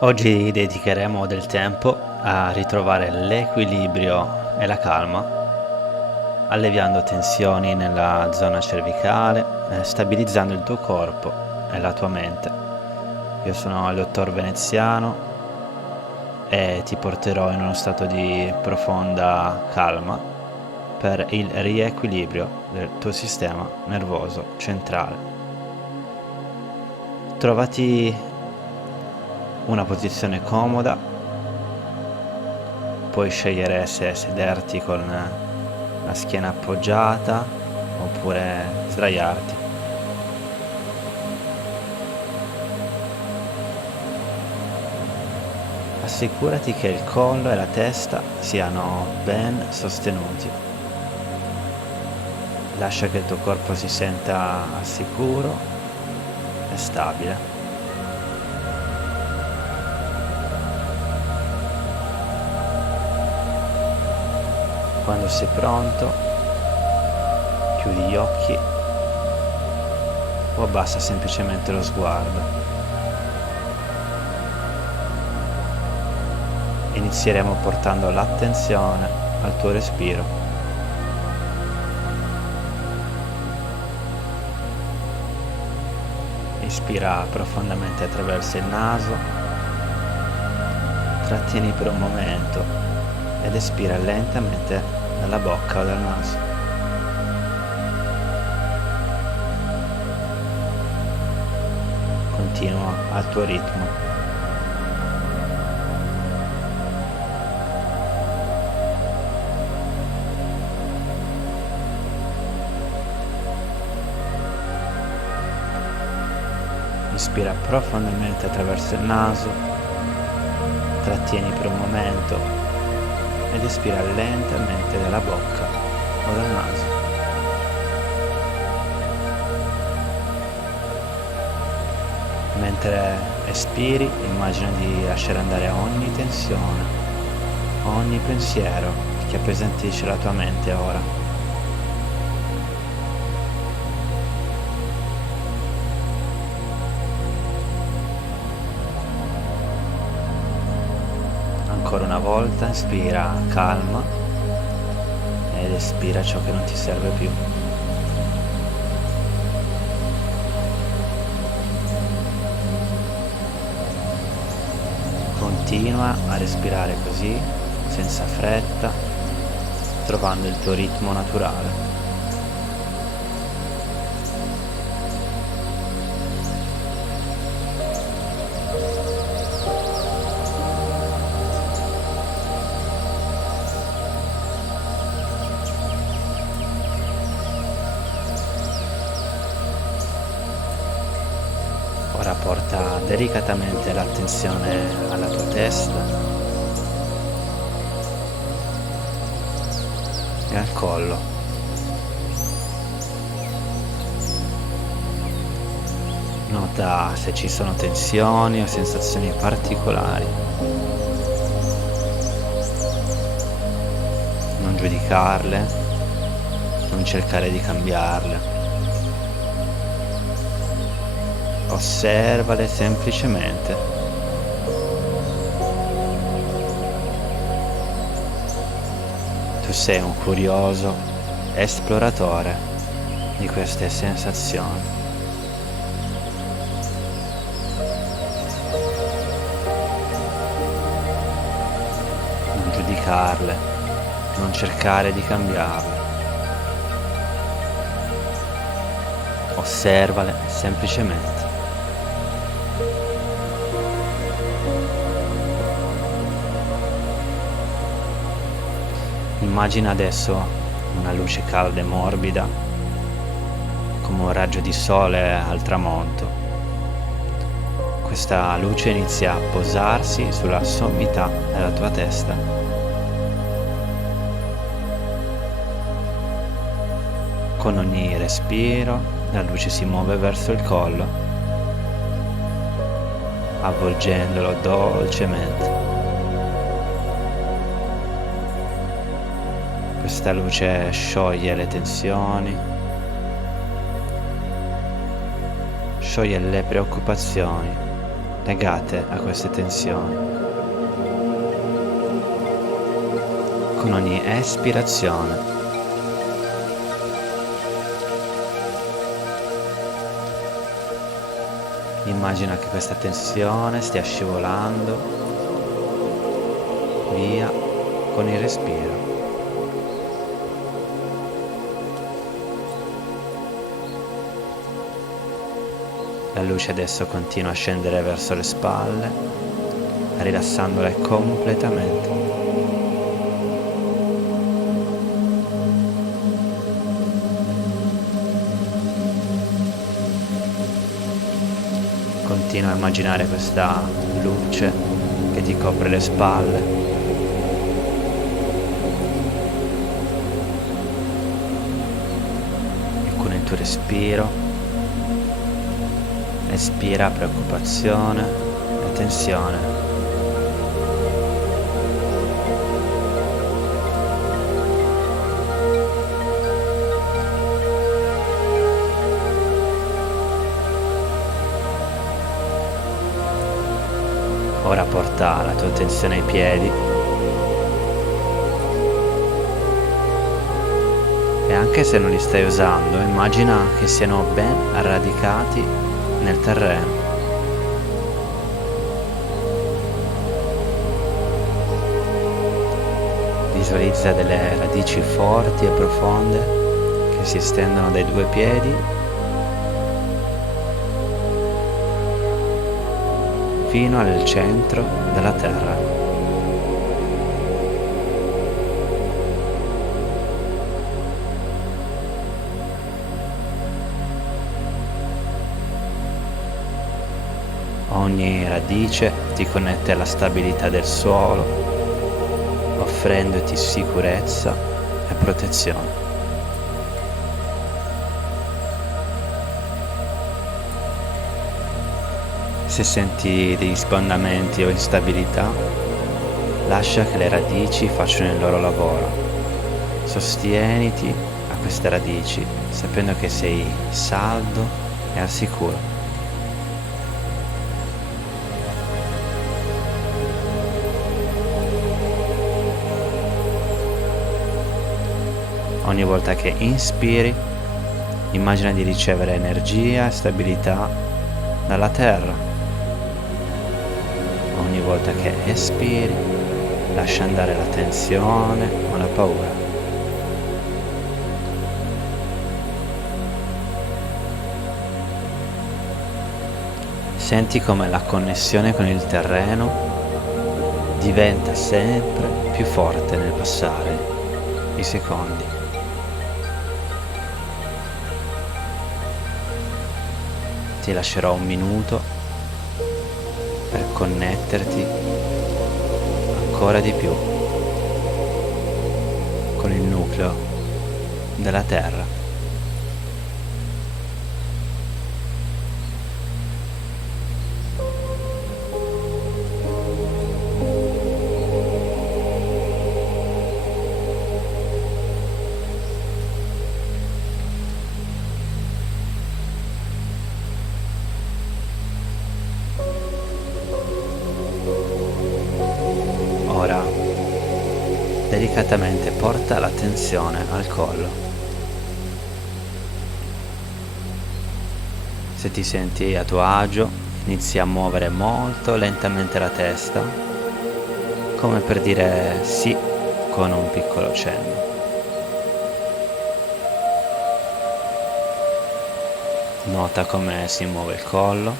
Oggi dedicheremo del tempo a ritrovare l'equilibrio e la calma, alleviando tensioni nella zona cervicale e stabilizzando il tuo corpo e la tua mente. Io sono il dottor Veneziano e ti porterò in uno stato di profonda calma per il riequilibrio del tuo sistema nervoso centrale. Trovati una posizione comoda, puoi scegliere se sederti con la schiena appoggiata oppure sdraiarti. Assicurati che il collo e la testa siano ben sostenuti. Lascia che il tuo corpo si senta sicuro e stabile. Quando sei pronto, chiudi gli occhi o abbassa semplicemente lo sguardo. Inizieremo portando l'attenzione al tuo respiro. Inspira profondamente attraverso il naso, trattieni per un momento ed espira lentamente dalla bocca o dal naso. Continua al tuo ritmo. Inspira profondamente attraverso il naso, trattieni per un momento ed espira lentamente dalla bocca o dal naso. Mentre espiri, immagina di lasciare andare ogni tensione, ogni pensiero che appesantisce la tua mente ora. Ancora una volta, inspira calma ed espira ciò che non ti serve più. Continua a respirare così, senza fretta, trovando il tuo ritmo naturale. Ora porta delicatamente l'attenzione alla tua testa e al collo. Nota se ci sono tensioni o sensazioni particolari. Non giudicarle, non cercare di cambiarle. Osservale semplicemente. Tu sei un curioso esploratore di queste sensazioni. Non giudicarle, non cercare di cambiarle. Osservale semplicemente. Immagina adesso una luce calda e morbida, come un raggio di sole al tramonto. Questa luce inizia a posarsi sulla sommità della tua testa. Con ogni respiro, la luce si muove verso il collo, avvolgendolo dolcemente. Questa luce scioglie le tensioni, scioglie le preoccupazioni legate a queste tensioni. Con ogni espirazione immagina che questa tensione stia scivolando via con il respiro. La luce adesso continua a scendere verso le spalle, rilassandole completamente. Continua a immaginare questa luce che ti copre le spalle. E con il tuo respiro espira preoccupazione e tensione. Ora porta la tua attenzione ai piedi e anche se non li stai usando, immagina che siano ben radicati nel terreno. Visualizza delle radici forti e profonde che si estendono dai due piedi fino al centro della terra. Ogni radice ti connette alla stabilità del suolo, offrendoti sicurezza e protezione. Se senti degli sbandamenti o instabilità, lascia che le radici facciano il loro lavoro. Sostieniti a queste radici, sapendo che sei saldo e al sicuro. Ogni volta che inspiri, immagina di ricevere energia e stabilità dalla terra. Ogni volta che espiri, lascia andare la tensione o la paura. Senti come la connessione con il terreno diventa sempre più forte nel passare i secondi. Ti lascerò un minuto per connetterti ancora di più con il nucleo della Terra. Ora, delicatamente porta l'attenzione al collo. Se ti senti a tuo agio, inizi a muovere molto lentamente la testa, come per dire sì con un piccolo cenno. Nota come si muove il collo,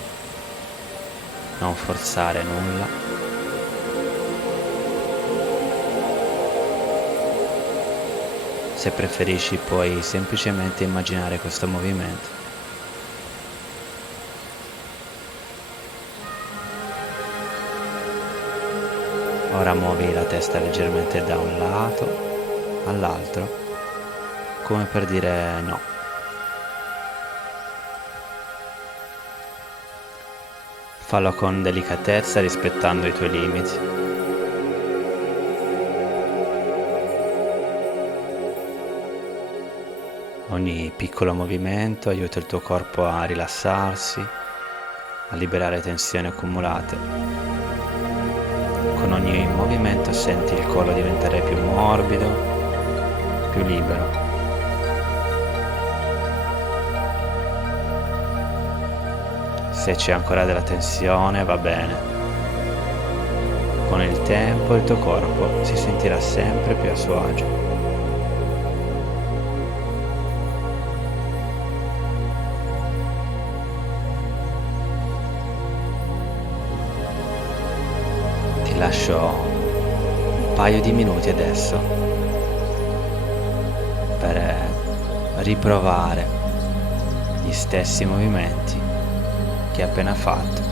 non forzare nulla. Se preferisci puoi semplicemente immaginare questo movimento. Ora muovi la testa leggermente da un lato all'altro, come per dire no. Fallo con delicatezza rispettando i tuoi limiti. Ogni piccolo movimento aiuta il tuo corpo a rilassarsi a liberare tensioni accumulate. Con ogni movimento senti il collo diventare più morbido, più libero. Se c'è ancora della tensione, va bene. Con il tempo il tuo corpo si sentirà sempre più a suo agio. Ti lascio un paio di minuti adesso per riprovare gli stessi movimenti che hai appena fatto.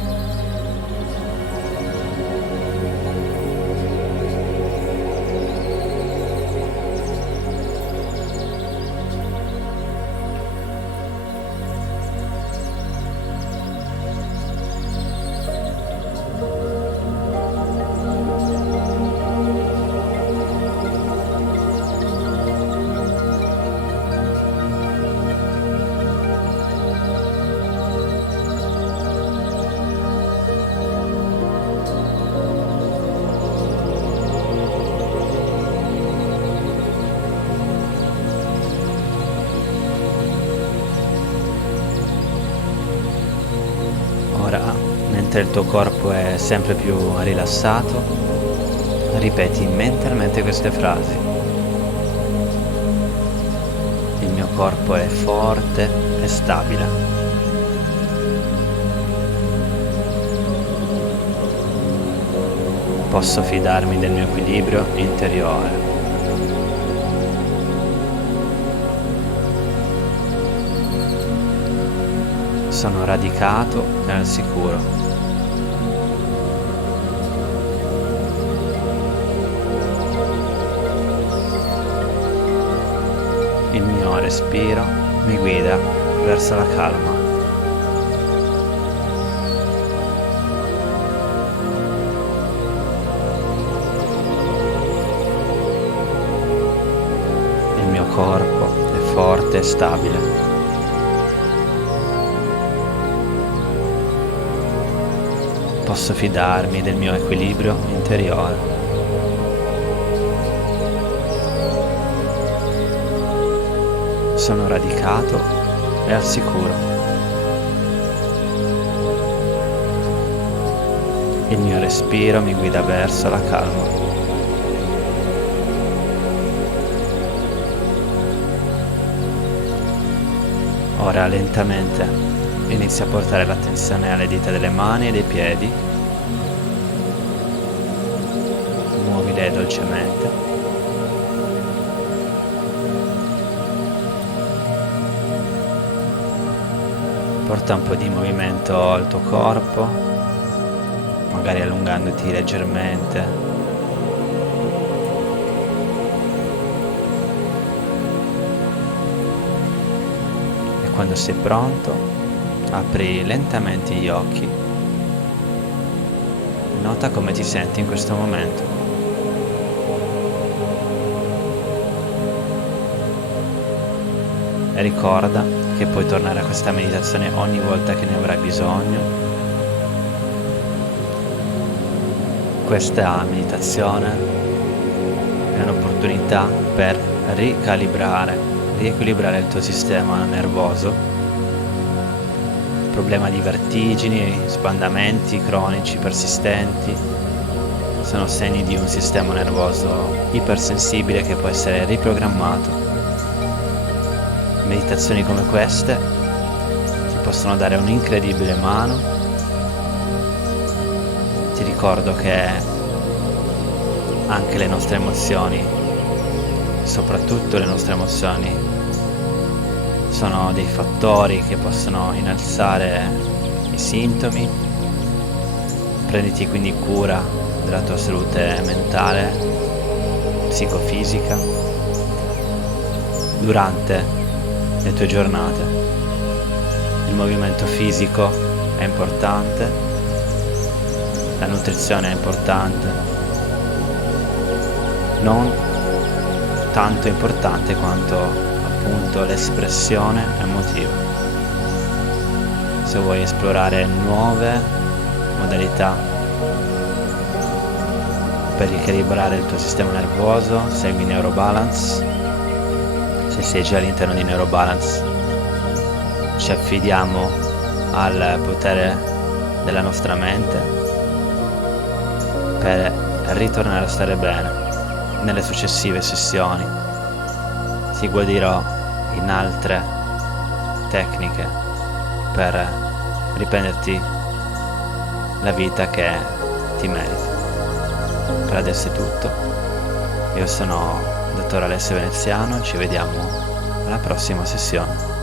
Ora, mentre il tuo corpo è sempre più rilassato, ripeti mentalmente queste frasi. Il mio corpo è forte e stabile. Posso fidarmi del mio equilibrio interiore. Sono radicato e al sicuro. Il mio respiro mi guida verso la calma. Il mio corpo è forte e stabile. Posso fidarmi del mio equilibrio interiore. Sono radicato e al sicuro. Il mio respiro mi guida verso la calma. Ora lentamente inizia a portare l'attenzione alle dita delle mani e dei piedi. Muovile dolcemente. Porta un po' di movimento al tuo corpo, magari allungandoti leggermente. E quando sei pronto, apri lentamente gli occhi. Nota come ti senti in questo momento. E ricorda che puoi tornare a questa meditazione ogni volta che ne avrai bisogno. Questa meditazione è un'opportunità per riequilibrare il tuo sistema nervoso. Problema di vertigini, sbandamenti cronici persistenti sono segni di un sistema nervoso ipersensibile che può essere riprogrammato. Meditazioni come queste ti possono dare un'incredibile mano. Ti ricordo che anche le nostre emozioni, soprattutto le nostre emozioni, sono dei fattori che possono innalzare i sintomi. Prenditi quindi cura della tua salute mentale, psicofisica, durante le tue giornate. Il movimento fisico è importante, la nutrizione è importante, non tanto importante quanto appunto l'espressione emotiva. Se vuoi esplorare nuove modalità per ricalibrare il tuo sistema nervoso, segui Neurobalance. Se sei già all'interno di Neurobalance, ci affidiamo al potere della nostra mente per ritornare a stare bene nelle successive sessioni. Ti guiderò in altre tecniche per riprenderti la vita che ti meriti. Per adesso è tutto. Io sono Dottor Alessio Veneziano e ci vediamo alla prossima sessione.